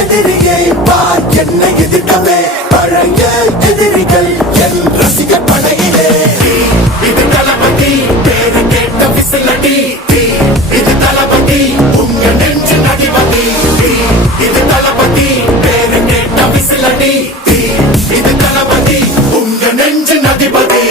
எதிரியை பார் என்னை எதிர்க்கவே பழைய எதிரிகள் என் ரசிகர் படையிலே இது தளபதி பேரு கேட்ட விசிலடி இது தளபதி உங்க நெஞ்சு நடிபதி இது தளபதி பேரு கேட்ட விசிலடி இது தளபதி உங்க நெஞ்சு நடிபதி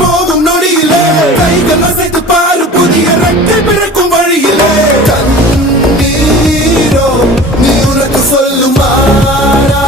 போதும் நொடியிலே கைகள் அசைத்து பாரு புதிய ரெக்கை பிறக்கும் வழியிலே கண்ணீரோ நீ உனக்கு சொல்லுமாறோ